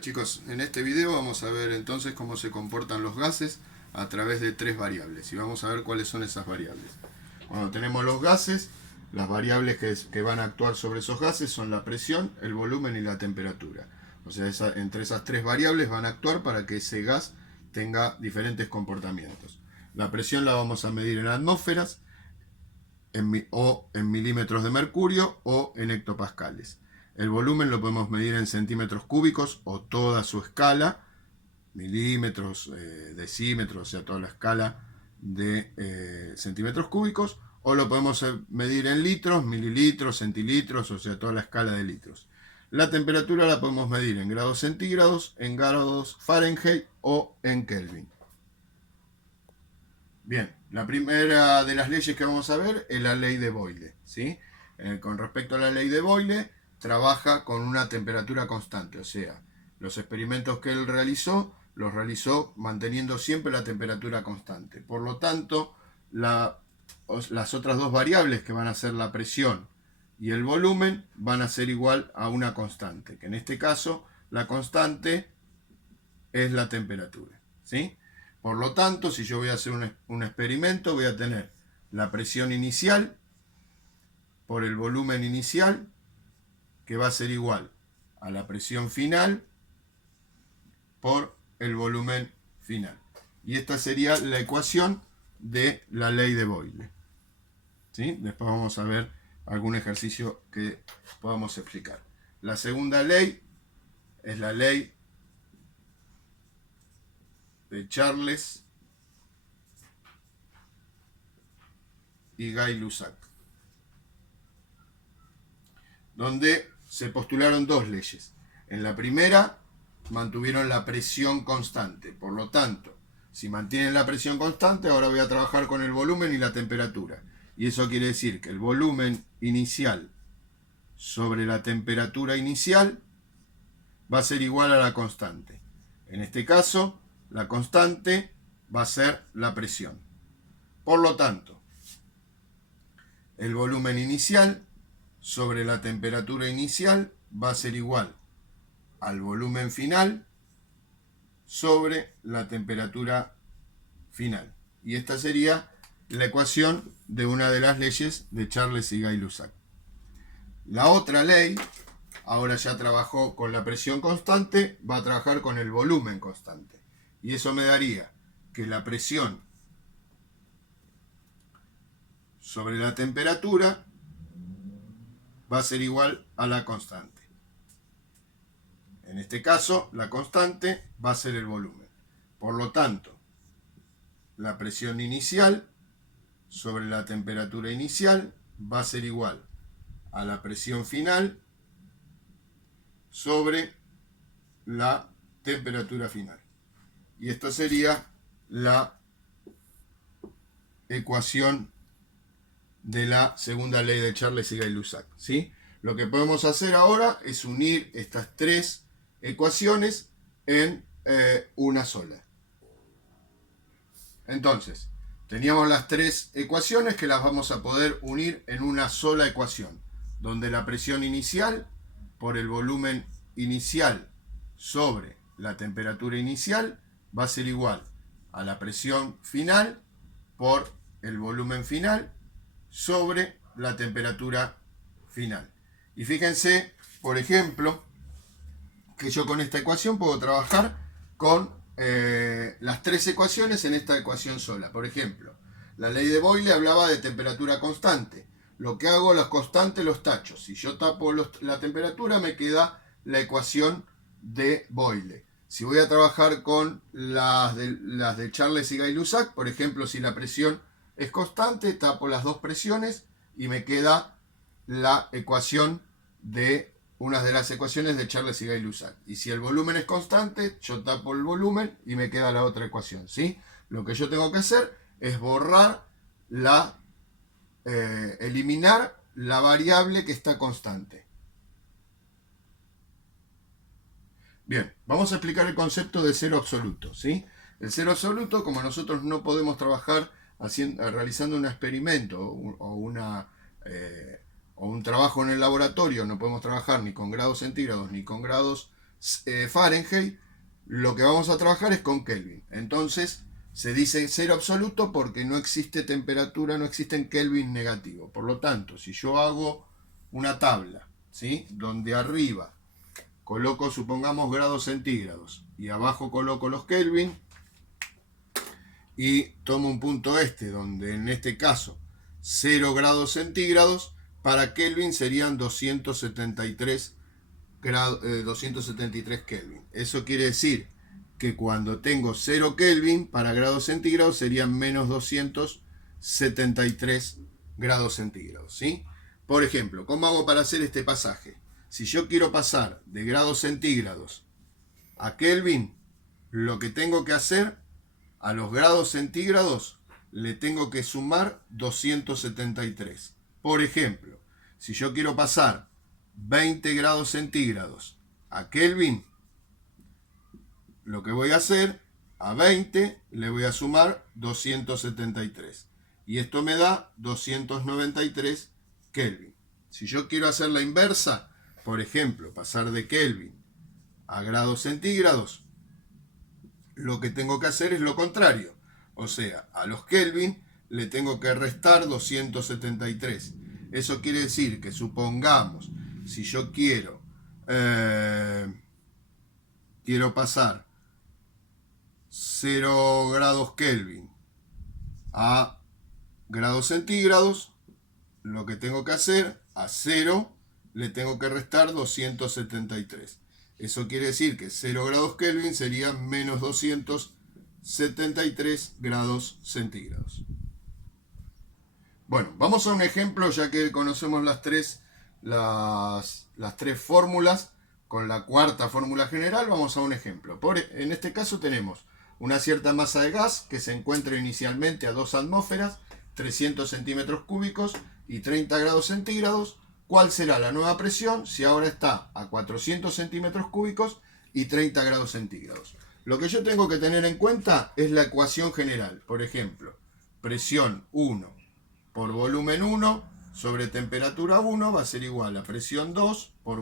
Chicos, en este video vamos a ver entonces cómo se comportan los gases a través de tres variables y vamos a ver cuáles son esas variables. Cuando tenemos los gases, las variables que van a actuar sobre esos gases son la presión, el volumen y la temperatura. O sea, entre esas tres variables van a actuar para que ese gas tenga diferentes comportamientos. La presión la vamos a medir en atmósferas o en milímetros de mercurio o en hectopascales. El volumen lo podemos medir en centímetros cúbicos o toda su escala, milímetros, decímetros, o sea, toda la escala de centímetros cúbicos, o lo podemos medir en litros, mililitros, centilitros, o sea, toda la escala de litros. La temperatura la podemos medir en grados centígrados, en grados Fahrenheit o en Kelvin. Bien, la primera de las leyes que vamos a ver es la ley de Boyle, ¿sí? Con respecto a la ley de Boyle, trabaja con una temperatura constante, o sea, los experimentos que él realizó, los realizó manteniendo siempre la temperatura constante. Por lo tanto, las otras dos variables que van a ser la presión y el volumen van a ser igual a una constante, que en este caso la constante es la temperatura, ¿sí? Por lo tanto, si yo voy a hacer un experimento, voy a tener la presión inicial por el volumen inicial, que va a ser igual a la presión final por el volumen final. Y esta sería la ecuación de la ley de Boyle, ¿sí? Después vamos a ver algún ejercicio que podamos explicar. La segunda ley es la ley de Charles y Gay-Lussac, donde se postularon dos leyes. En la primera mantuvieron la presión constante, por lo tanto, si mantienen la presión constante, ahora voy a trabajar con el volumen y la temperatura. Y eso quiere decir que el volumen inicial sobre la temperatura inicial va a ser igual a la constante. En este caso, la constante va a ser la presión. Por lo tanto, el volumen inicial sobre la temperatura inicial va a ser igual al volumen final sobre la temperatura final. Y esta sería la ecuación de una de las leyes de Charles y Gay-Lussac. La otra ley, ahora ya trabajó con la presión constante, va a trabajar con el volumen constante. Y eso me daría que la presión sobre la temperatura va a ser igual a la constante. En este caso, la constante va a ser el volumen. Por lo tanto, la presión inicial sobre la temperatura inicial va a ser igual a la presión final sobre la temperatura final. Y esta sería la ecuación de la segunda ley de Charles y Gay-Lussac, ¿sí? Lo que podemos hacer ahora es unir estas tres ecuaciones en una sola. Entonces, teníamos las tres ecuaciones que las vamos a poder unir en una sola ecuación, donde la presión inicial por el volumen inicial sobre la temperatura inicial va a ser igual a la presión final por el volumen final sobre la temperatura final. Y fíjense, por ejemplo, que yo con esta ecuación puedo trabajar con las tres ecuaciones en esta ecuación sola. Por ejemplo, la ley de Boyle hablaba de temperatura constante. Lo que hago, los constantes los tacho. Si yo tapo la temperatura, me queda la ecuación de Boyle. Si voy a trabajar con las de Charles y Gay-Lussac, por ejemplo, si la presión es constante, tapo las dos presiones y me queda la ecuación de una de las ecuaciones de Charles y Gay-Lussac. Y si el volumen es constante, yo tapo el volumen y me queda la otra ecuación, ¿sí? Lo que yo tengo que hacer es borrar eliminar la variable que está constante. Bien, vamos a explicar el concepto de cero absoluto, ¿sí? El cero absoluto, como nosotros no podemos trabajar realizando un experimento o un trabajo en el laboratorio, no podemos trabajar ni con grados centígrados ni con grados Fahrenheit, lo que vamos a trabajar es con Kelvin. Entonces se dice cero absoluto porque no existe temperatura, no existe Kelvin negativo. Por lo tanto, si yo hago una tabla, ¿sí?, donde arriba coloco, supongamos, grados centígrados y abajo coloco los Kelvin, y tomo un punto donde en este caso 0 grados centígrados, para Kelvin serían 273 Kelvin. Eso quiere decir que cuando tengo 0 Kelvin para grados centígrados serían menos 273 grados centígrados, ¿sí? Por ejemplo, ¿cómo hago para hacer este pasaje? Si yo quiero pasar de grados centígrados a Kelvin, lo que tengo que hacer, a los grados centígrados le tengo que sumar 273. Por ejemplo, si yo quiero pasar 20 grados centígrados a Kelvin, lo que voy a hacer, a 20 le voy a sumar 273. Y esto me da 293 Kelvin. Si yo quiero hacer la inversa, por ejemplo, pasar de Kelvin a grados centígrados, lo que tengo que hacer es lo contrario. O sea, a los Kelvin le tengo que restar 273. Eso quiere decir que, supongamos, si yo quiero pasar 0 grados Kelvin a grados centígrados, lo que tengo que hacer, a 0 le tengo que restar 273. Eso quiere decir que 0 grados Kelvin sería menos 273 grados centígrados. Bueno, vamos a un ejemplo, ya que conocemos las tres fórmulas. Con la cuarta fórmula general vamos a un ejemplo. En este caso tenemos una cierta masa de gas que se encuentra inicialmente a 2 atmósferas, 300 centímetros cúbicos y 30 grados centígrados. ¿Cuál será la nueva presión si ahora está a 400 centímetros cúbicos y 30 grados centígrados? Lo que yo tengo que tener en cuenta es la ecuación general. Por ejemplo, presión 1 por volumen 1 sobre temperatura 1 va a ser igual a presión 2 por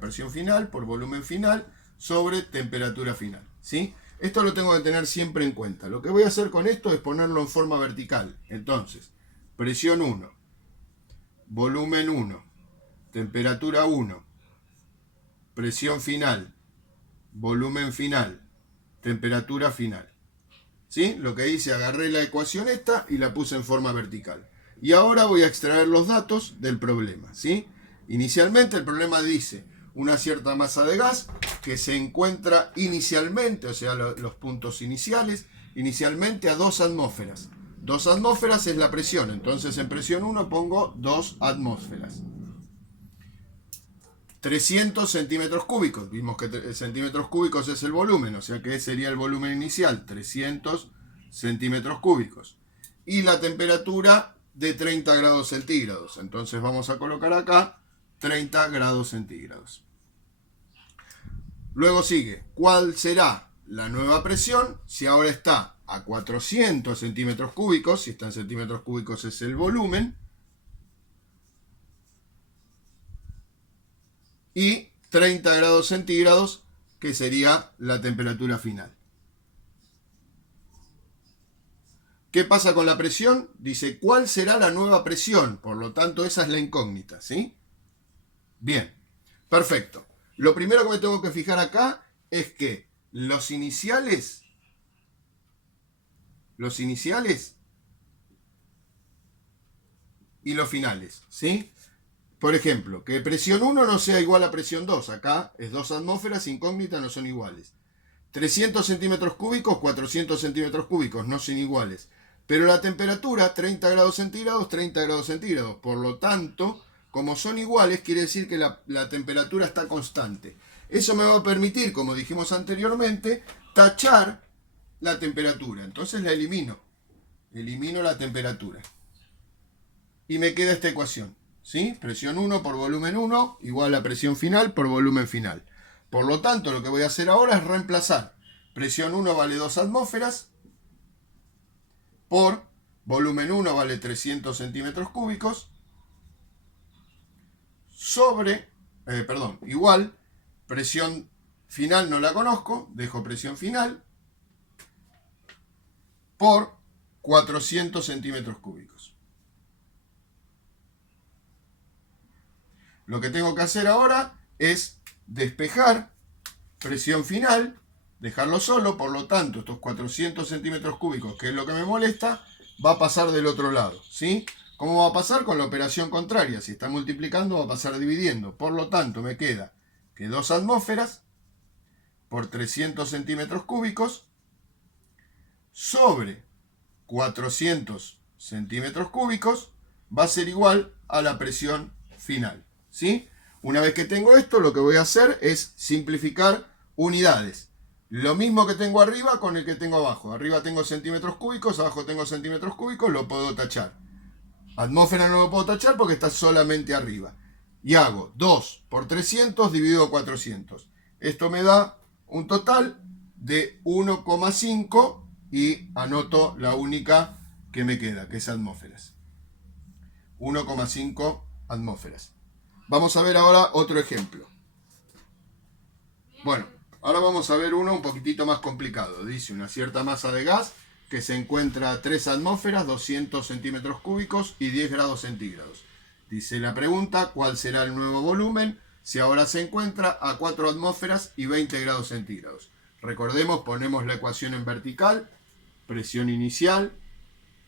presión final por volumen final sobre temperatura final, ¿sí? Esto lo tengo que tener siempre en cuenta. Lo que voy a hacer con esto es ponerlo en forma vertical. Entonces, presión 1, volumen 1, temperatura 1, presión final, volumen final, temperatura final. ¿Sí? Lo que hice, agarré la ecuación esta y la puse en forma vertical. Y ahora voy a extraer los datos del problema, ¿sí? Inicialmente el problema dice una cierta masa de gas que se encuentra inicialmente, o sea, los puntos iniciales, inicialmente a 2 atmósferas. 2 atmósferas es la presión, entonces en presión 1 pongo 2 atmósferas. 300 centímetros cúbicos, vimos que centímetros cúbicos es el volumen, o sea que sería el volumen inicial, 300 centímetros cúbicos. Y la temperatura de 30 grados centígrados, entonces vamos a colocar acá 30 grados centígrados. Luego sigue, ¿cuál será la nueva presión si ahora está a 400 centímetros cúbicos? Si está en centímetros cúbicos es el volumen. Y 30 grados centígrados, que sería la temperatura final. ¿Qué pasa con la presión? Dice, ¿cuál será la nueva presión? Por lo tanto, esa es la incógnita, ¿sí? Bien, perfecto. Lo primero que me tengo que fijar acá es que los iniciales y los finales, ¿sí? Por ejemplo, que presión 1 no sea igual a presión 2. Acá es 2 atmósferas, incógnitas, no son iguales. 300 centímetros cúbicos, 400 centímetros cúbicos, no son iguales. Pero la temperatura, 30 grados centígrados, 30 grados centígrados. Por lo tanto, como son iguales, quiere decir que la temperatura está constante. Eso me va a permitir, como dijimos anteriormente, tachar la temperatura. Entonces la elimino. Elimino la temperatura. Y me queda esta ecuación. ¿Sí? Presión 1 por volumen 1 igual a presión final por volumen final. Por lo tanto, lo que voy a hacer ahora es reemplazar. Presión 1 vale 2 atmósferas por volumen 1 vale 300 centímetros cúbicos sobre, igual, presión final no la conozco, dejo presión final por 400 centímetros cúbicos. Lo que tengo que hacer ahora es despejar presión final, dejarlo solo, por lo tanto estos 400 centímetros cúbicos, que es lo que me molesta, va a pasar del otro lado, ¿sí? ¿Cómo va a pasar? Con la operación contraria. Si está multiplicando, va a pasar dividiendo. Por lo tanto, me queda que 2 atmósferas por 300 centímetros cúbicos sobre 400 centímetros cúbicos va a ser igual a la presión final, ¿sí? Una vez que tengo esto, lo que voy a hacer es simplificar unidades. Lo mismo que tengo arriba con el que tengo abajo. Arriba tengo centímetros cúbicos, abajo tengo centímetros cúbicos, lo puedo tachar. Atmósfera no lo puedo tachar porque está solamente arriba. Y hago 2 por 300 dividido 400. Esto me da un total de 1,5 y anoto la única que me queda, que es atmósferas. 1,5 atmósferas. Vamos a ver ahora otro ejemplo. Bueno, ahora vamos a ver uno un poquitito más complicado. Dice una cierta masa de gas que se encuentra a 3 atmósferas, 200 centímetros cúbicos y 10 grados centígrados. Dice la pregunta, ¿cuál será el nuevo volumen si ahora se encuentra a 4 atmósferas y 20 grados centígrados? Recordemos, ponemos la ecuación en vertical, presión inicial,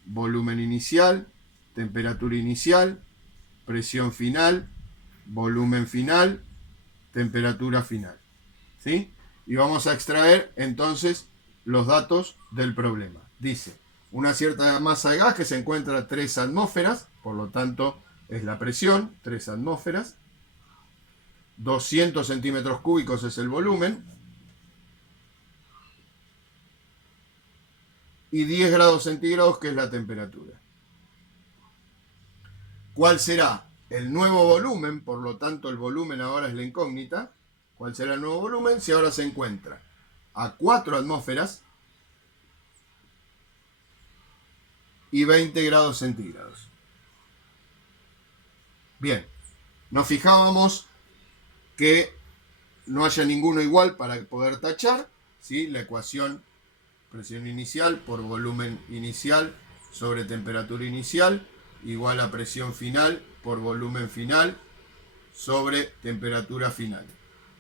volumen inicial, temperatura inicial, presión final, volumen final, temperatura final, ¿sí? Y vamos a extraer entonces los datos del problema. Dice, una cierta masa de gas que se encuentra a 3 atmósferas, por lo tanto es la presión, 3 atmósferas, 200 centímetros cúbicos es el volumen, y 10 grados centígrados que es la temperatura. ¿Cuál será el nuevo volumen? Por lo tanto el volumen ahora es la incógnita. ¿Cuál será el nuevo volumen si ahora se encuentra a 4 atmósferas y 20 grados centígrados? Bien, nos fijábamos que no haya ninguno igual para poder tachar, ¿sí? La ecuación presión inicial por volumen inicial sobre temperatura inicial igual a presión final por volumen final sobre temperatura final.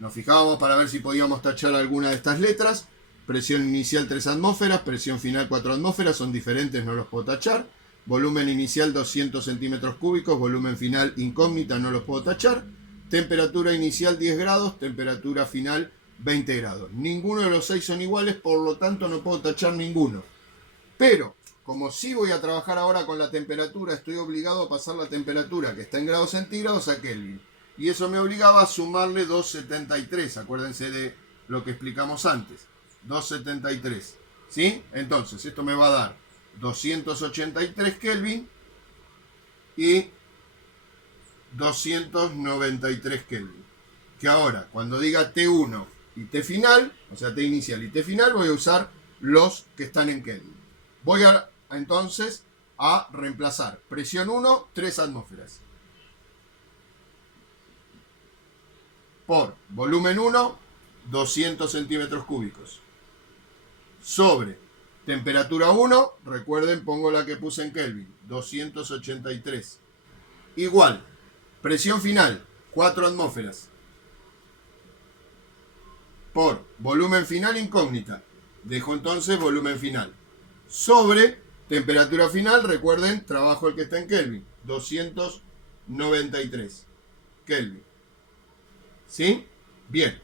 Nos fijábamos para ver si podíamos tachar alguna de estas letras. Presión inicial 3 atmósferas, presión final 4 atmósferas, son diferentes, no los puedo tachar. Volumen inicial 200 centímetros cúbicos, volumen final incógnita, no los puedo tachar. Temperatura inicial 10 grados, temperatura final 20 grados. Ninguno de los 6 son iguales, por lo tanto no puedo tachar ninguno. Pero, como sí voy a trabajar ahora con la temperatura, estoy obligado a pasar la temperatura que está en grados centígrados a Kelvin. Y eso me obligaba a sumarle 273. Acuérdense de lo que explicamos antes. 273. ¿Sí? Entonces, esto me va a dar 283 Kelvin y 293 Kelvin. Que ahora, cuando diga T1 y T final, o sea, T inicial y T final, voy a usar los que están en Kelvin. Voy entonces a reemplazar presión 1, 3 atmósferas. Por volumen 1, 200 centímetros cúbicos. Sobre temperatura 1, recuerden, pongo la que puse en Kelvin, 283. Igual, presión final, 4 atmósferas. Por volumen final incógnita. Dejo entonces volumen final. Sobre temperatura final, recuerden, trabajo el que está en Kelvin, 293 Kelvin. ¿Sí? Bien.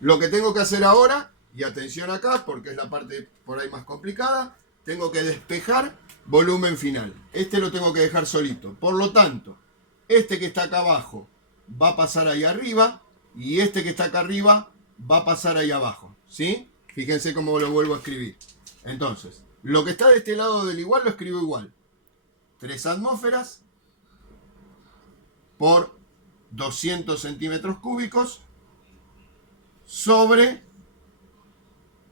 Lo que tengo que hacer ahora, y atención acá, porque es la parte por ahí más complicada, tengo que despejar volumen final. Este lo tengo que dejar solito. Por lo tanto, este que está acá abajo va a pasar ahí arriba, y este que está acá arriba va a pasar ahí abajo. ¿Sí? Fíjense cómo lo vuelvo a escribir. Entonces, lo que está de este lado del igual lo escribo igual. 3 atmósferas por 200 centímetros cúbicos sobre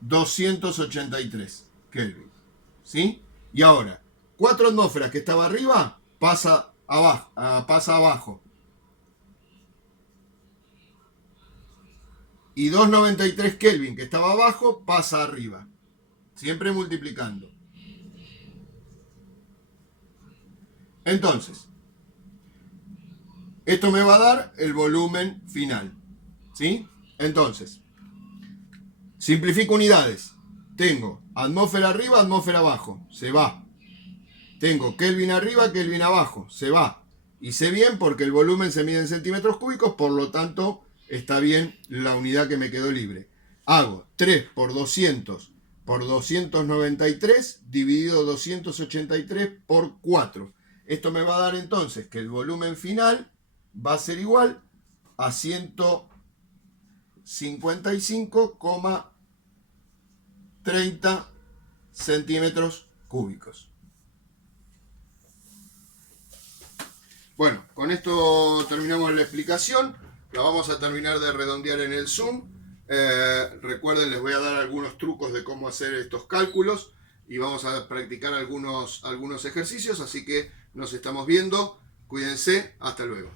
283 Kelvin. ¿Sí? Y ahora, 4 atmósferas que estaba arriba, pasa abajo. Y 293 Kelvin que estaba abajo pasa arriba. Siempre multiplicando. Entonces, esto me va a dar el volumen final. ¿Sí? Entonces, simplifico unidades. Tengo atmósfera arriba, atmósfera abajo. Se va. Tengo Kelvin arriba, Kelvin abajo. Se va. Y sé bien porque el volumen se mide en centímetros cúbicos, por lo tanto está bien la unidad que me quedó libre. Hago 3 por 200 por 293 dividido 283 por 4. Esto me va a dar entonces que el volumen final va a ser igual a 155,30 centímetros cúbicos. Bueno, con esto terminamos la explicación. La vamos a terminar de redondear en el Zoom. Recuerden, les voy a dar algunos trucos de cómo hacer estos cálculos y vamos a practicar algunos ejercicios. Así que nos estamos viendo. Cuídense. Hasta luego.